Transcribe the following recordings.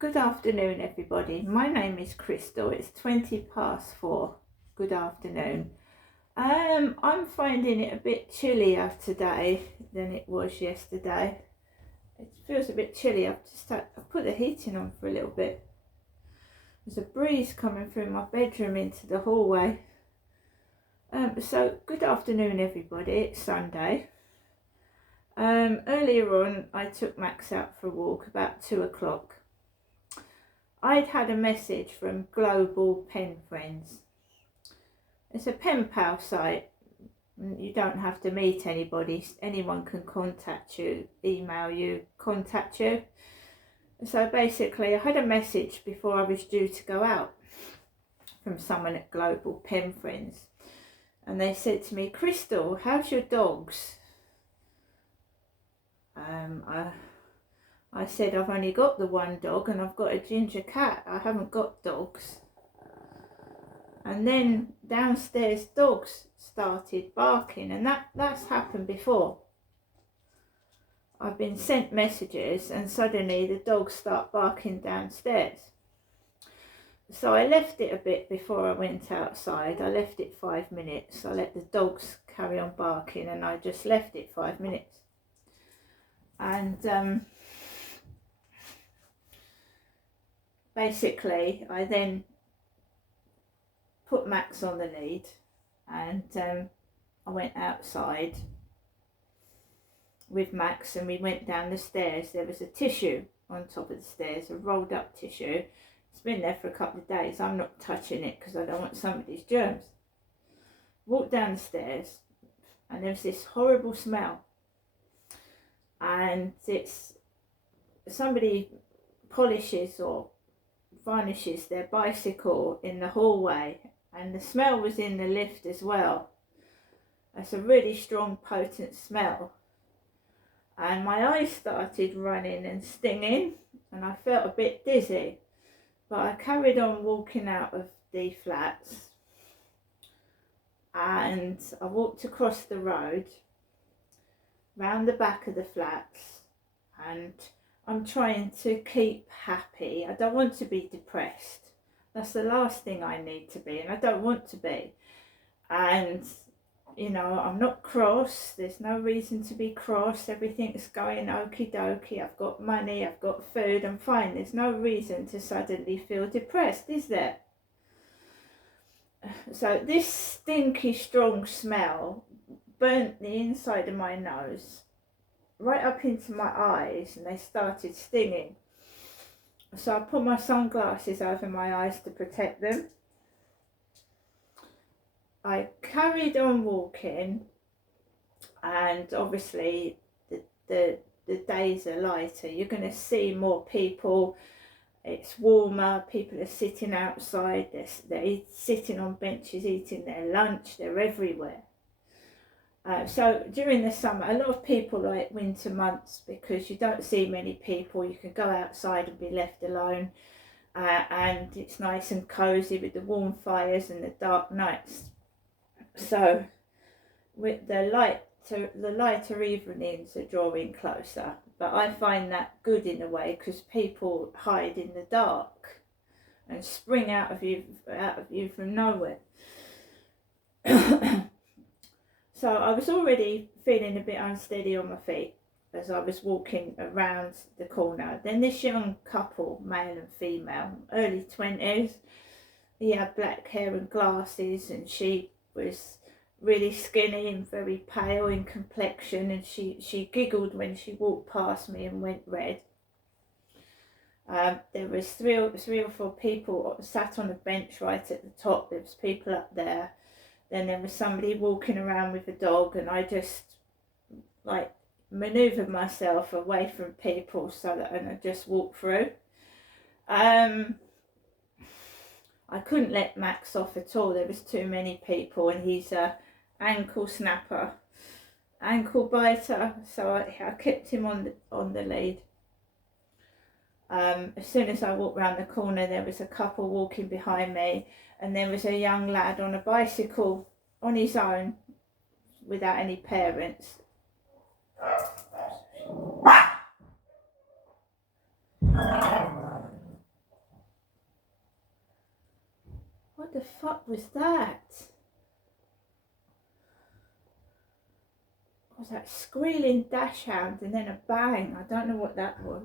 Good afternoon, everybody. My name is Crystal. It's 4:20. Good afternoon. I'm finding it a bit chillier today than it was yesterday. It feels a bit chilly. I've put the heating on for a little bit. There's a breeze coming through my bedroom into the hallway. So good afternoon, everybody. It's Sunday. Earlier on, I took Max out for a walk about 2 o'clock. I'd had a message from Global Pen Friends. It's a pen pal site. You don't have to meet anybody. Anyone can contact you, email you, contact you. So basically, I had a message before I was due to go out from someone at Global Pen Friends. And they said to me, Crystal, how's your dogs? I said, I've only got the one dog and I've got a ginger cat. I haven't got dogs. And then downstairs dogs started barking, and that's happened before. I've been sent messages and suddenly the dogs start barking downstairs. So I left it a bit before I went outside. I left it 5 minutes. I let the dogs carry on barking and I just left it 5 minutes. And basically, I then put Max on the lead and I went outside with Max and we went down the stairs. There was a tissue on top of the stairs, a rolled up tissue. It's been there for a couple of days. I'm not touching it because I don't want somebody's germs. Walked down the stairs and there was this horrible smell. And it's somebody polishes or varnishes their bicycle in the hallway, and the smell was in the lift as well. It's a really strong, potent smell, and my eyes started running and stinging and I felt a bit dizzy, but I carried on walking out of the flats and I walked across the road round the back of the flats, and I'm trying to keep happy. I don't want to be depressed. That's the last thing I need to be, and I don't want to be. And, you know, I'm not cross. There's no reason to be cross. Everything's going okie dokie. I've got money, I've got food, I'm fine. There's no reason to suddenly feel depressed, is there? So this stinky, strong smell burnt the inside of my nose right up into my eyes, and they started stinging. So I put my sunglasses over my eyes to protect them. I carried on walking, and obviously the days are lighter. You're going to see more people. It's warmer. People are sitting outside. They're sitting on benches eating their lunch. They're everywhere. So during the summer, a lot of people like winter months because you don't see many people. You can go outside and be left alone, and it's nice and cozy with the warm fires and the dark nights. So with the lighter evenings are drawing closer, but I find that good in a way because people hide in the dark and spring out of you from nowhere. So I was already feeling a bit unsteady on my feet as I was walking around the corner. Then this young couple, male and female, early 20s, he had black hair and glasses, and she was really skinny and very pale in complexion, and she giggled when she walked past me and went red. There was three or four people sat on a bench right at the top. There was people up there. Then there was somebody walking around with a dog, and I just like manoeuvred myself away from people and I just walked through. I couldn't let Max off at all. There was too many people, and he's a ankle snapper, ankle biter. So I kept him on the lead. As soon as I walked round the corner, there was a couple walking behind me, and there was a young lad on a bicycle on his own without any parents. What the fuck was that? What was that squealing dachshund and then a bang? I don't know what that was.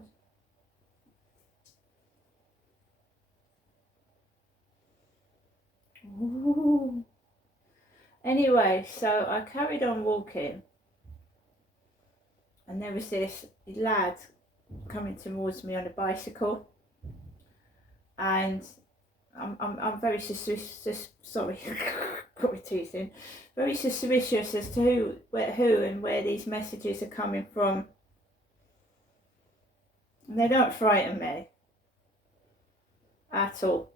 Ooh. Anyway, so I carried on walking, and there was this lad coming towards me on a bicycle, and I'm very sorry, got my teeth in. Very suspicious as to who and where these messages are coming from. And they don't frighten me at all.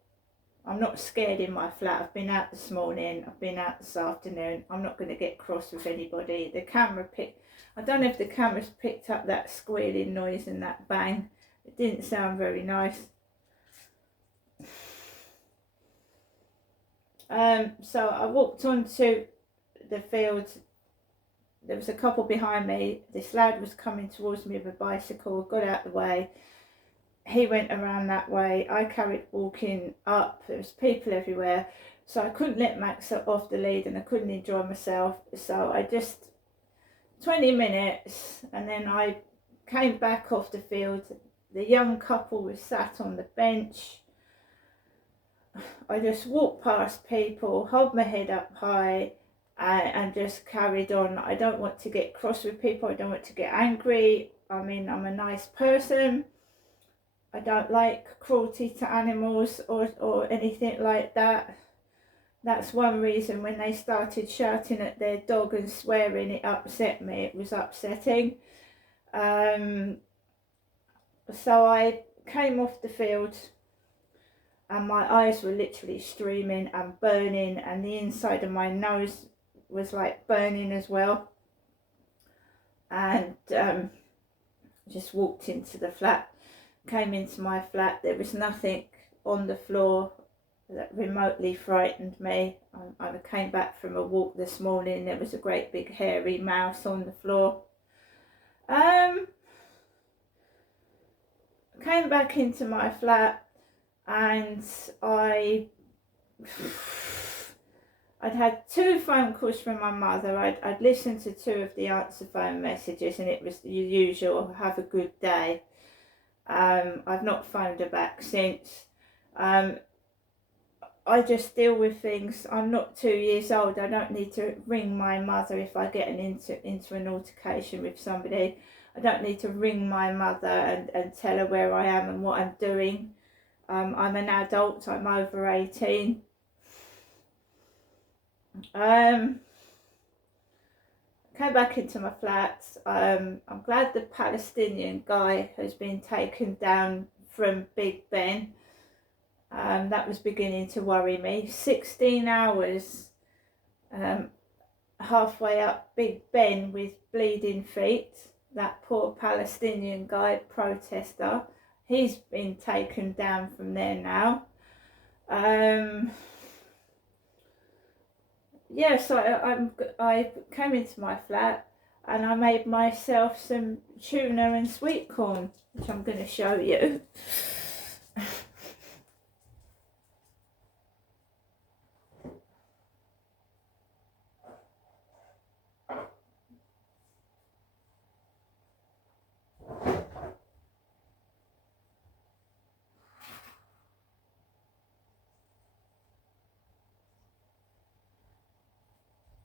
I'm not scared in my flat. I've been out this morning, I've been out this afternoon. I'm not going to get cross with anybody. I don't know if the camera's picked up that squealing noise and that bang. It didn't sound very nice. So I walked onto the field. There was a couple behind me. This lad was coming towards me with a bicycle. Got out the way. He went around that way. I carried walking up. There was people everywhere, so I couldn't let Max off the lead, and I couldn't enjoy myself. So I just 20 minutes, and then I came back off the field. The young couple was sat on the bench. I just walked past people, held my head up high, and just carried on. I don't want to get cross with people. I don't want to get angry. I mean, I'm a nice person. I don't like cruelty to animals or anything like that. That's one reason when they started shouting at their dog and swearing, it upset me. It was upsetting. So I came off the field, and my eyes were literally streaming and burning, and the inside of my nose was like burning as well. And just walked into the flat. Came into my flat. There was nothing on the floor that remotely frightened me. I came back from a walk this morning. There was a great big hairy mouse on the floor. Came back into my flat, and I'd had 2 phone calls from my mother. I'd listened to 2 of the answer phone messages, and it was the usual, have a good day. I've not phoned her back since. I just deal with things. I'm not 2 years old. I don't need to ring my mother if I get into an altercation with somebody. I don't need to ring my mother and tell her where I am and what I'm doing. I'm an adult. I'm over 18. Came back into my flat. I'm glad the Palestinian guy has been taken down from Big Ben. That was beginning to worry me. 16 hours halfway up Big Ben with bleeding feet. That poor Palestinian guy, protester, he's been taken down from there now. Yeah, so I came into my flat, and I made myself some tuna and sweet corn, which I'm going to show you.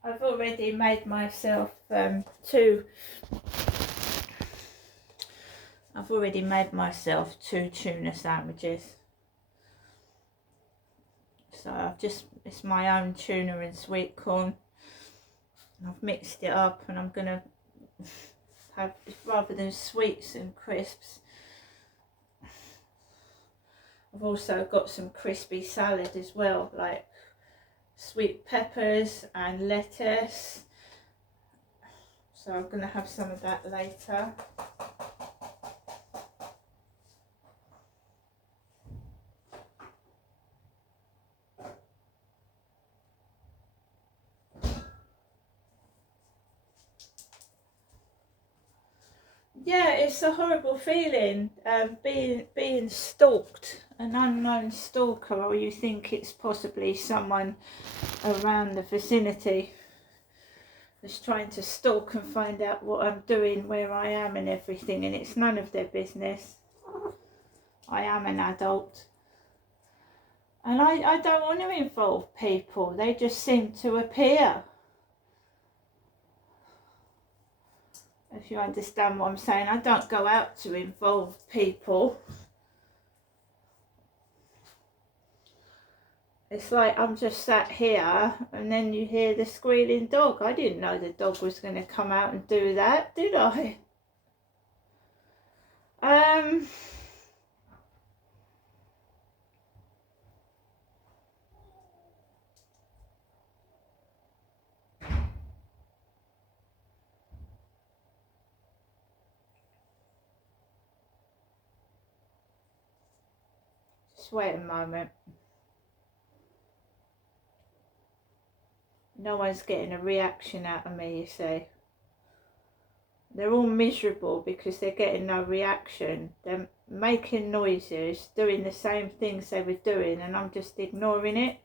I've already made myself two tuna sandwiches. So it's my own tuna and sweet corn. I've mixed it up, and I'm gonna have, rather than sweets and crisps, I've also got some crispy salad as well, like sweet peppers and lettuce. So I'm going to have some of that later. Yeah, it's a horrible feeling, being stalked an unknown stalker, or you think it's possibly someone around the vicinity that's trying to stalk and find out what I'm doing, where I am and everything, and it's none of their business. I am an adult. And I don't want to involve people. They just seem to appear. If you understand what I'm saying, I don't go out to involve people. It's like I'm just sat here and then you hear the squealing dog. I didn't know the dog was going to come out and do that, did I? Just wait a moment. No one's getting a reaction out of me, you see. They're all miserable because they're getting no reaction. They're making noises, doing the same things they were doing, and I'm just ignoring it.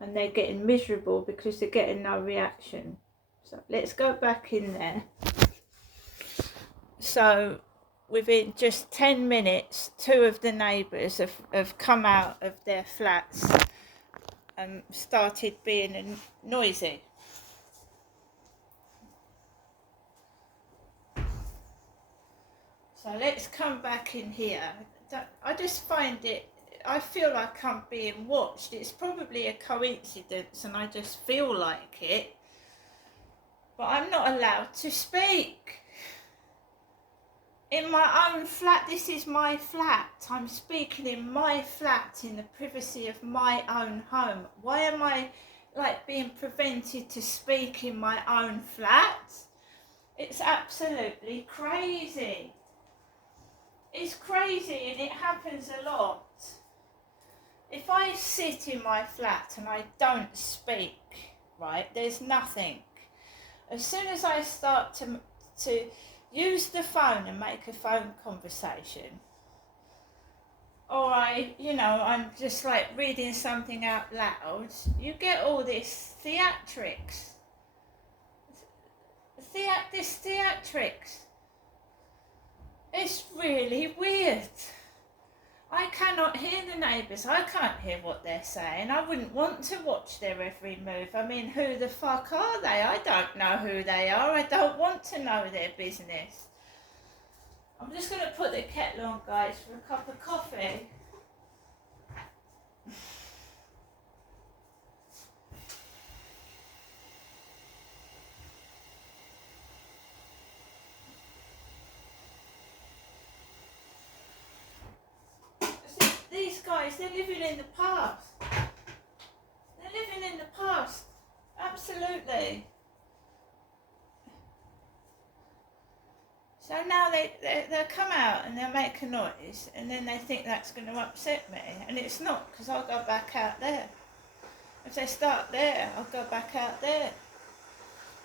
And they're getting miserable because they're getting no reaction. So let's go back in there. So within just 10 minutes, 2 of the neighbours have come out of their flats and started being noisy. So let's come back in here. I just find it, I feel like I'm being watched. It's probably a coincidence and I just feel like it. But I'm not allowed to speak. In my own flat, this is my flat. I'm speaking in my flat, in the privacy of my own home. Why am I like being prevented to speak in my own flat? It's absolutely crazy. It's crazy, and it happens a lot. If I sit in my flat and I don't speak, right, there's nothing. As soon as I start to use the phone and make a phone conversation, or I'm just like reading something out loud, you get all this theatrics. This theatrics. It's really weird. I cannot hear the neighbours. I can't hear what they're saying. I wouldn't want to watch their every move. I mean, who the fuck are they? I don't know who they are. I don't want to know their business. I'm just going to put the kettle on, guys, for a cup of coffee. These guys, they're living in the past. They're living in the past. Absolutely. So now they'll come out and they'll make a noise, and then they think that's going to upset me, and it's not, because I'll go back out there. If they start there, I'll go back out there.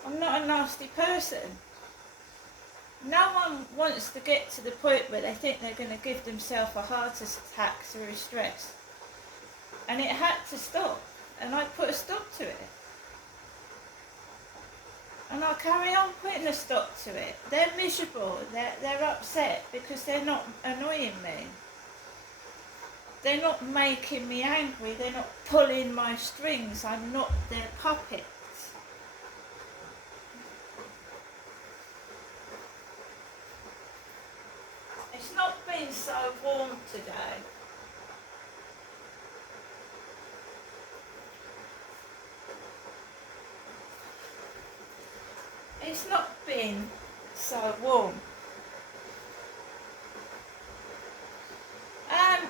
I'm not a nasty person. No one wants to get to the point where they think they're going to give themselves a heart attack through stress. And it had to stop, and I put a stop to it. And I'll carry on putting a stop to it. They're miserable, they're upset because they're not annoying me. They're not making me angry, they're not pulling my strings, I'm not their puppet. It's not been so warm today. It's not been so warm.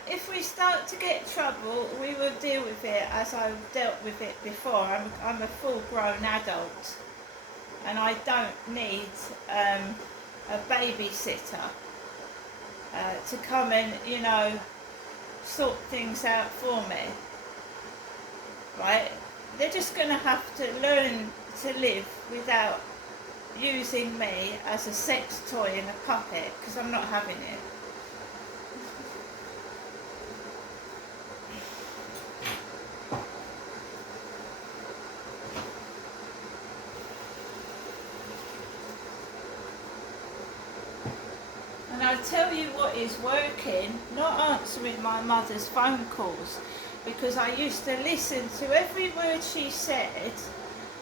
If we start to get trouble, we will deal with it as I've dealt with it before. I'm a full-grown adult, and I don't need a babysitter to come and, sort things out for me. Right? They're just going to have to learn to live without using me as a sex toy and a puppet, because I'm not having it. I tell you what is working, not answering my mother's phone calls, because I used to listen to every word she said,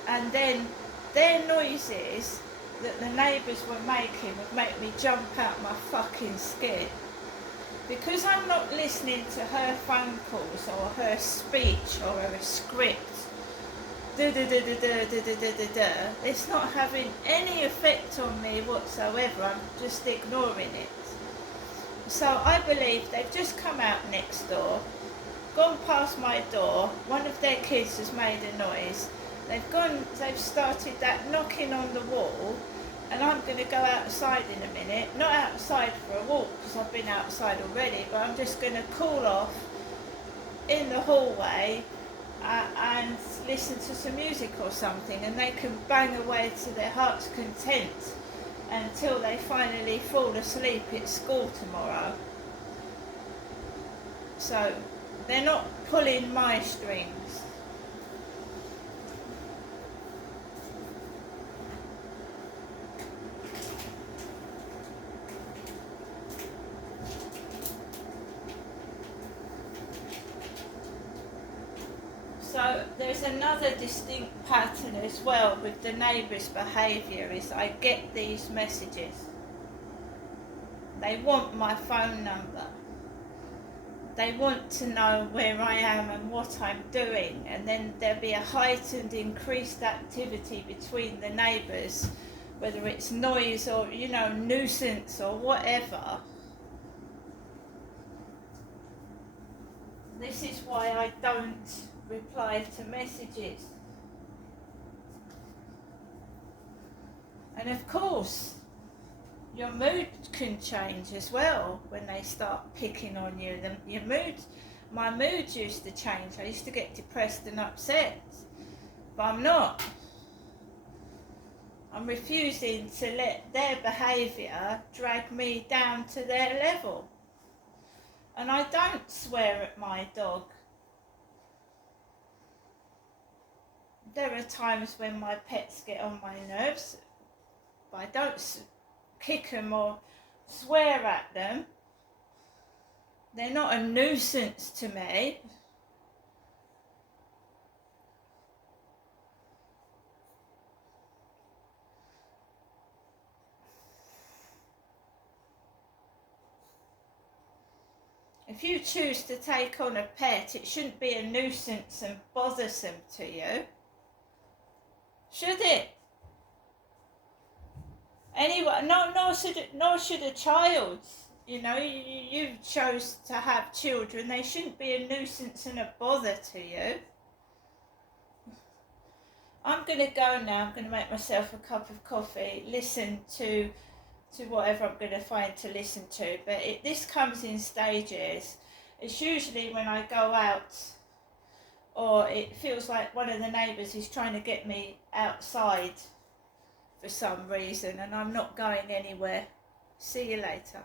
and then their noises that the neighbours were making would make me jump out my fucking skin. Because I'm not listening to her phone calls or her speech or her script, it's not having any effect on me whatsoever. I'm just ignoring it. So I believe they've just come out next door, gone past my door, one of their kids has made a noise, they've started that knocking on the wall, and I'm going to go outside in a minute, not outside for a walk because I've been outside already, but I'm just going to cool off in the hallway and listen to some music or something, and they can bang away to their heart's content until they finally fall asleep at school tomorrow. So they're not pulling my strings. So there's another distinct pattern as well with the neighbours' behaviour is I get these messages. They want my phone number. They want to know where I am and what I'm doing, and then there'll be a heightened, increased activity between the neighbours, whether it's noise or, nuisance or whatever. This is why I don't reply to messages. And of course, your mood can change as well when they start picking on you. My mood used to change. I used to get depressed and upset, but I'm not. I'm refusing to let their behaviour drag me down to their level. And I don't swear at my dog. There are times when my pets get on my nerves, but I don't kick them or swear at them. They're not a nuisance to me. If you choose to take on a pet, it shouldn't be a nuisance and bothersome to you. Should it? Anyway, nor should a child. You chose to have children. They shouldn't be a nuisance and a bother to you. I'm going to go now. I'm going to make myself a cup of coffee, listen to whatever I'm going to find to listen to. But this comes in stages. It's usually when I go out, or it feels like one of the neighbours is trying to get me outside for some reason, and I'm not going anywhere. See you later.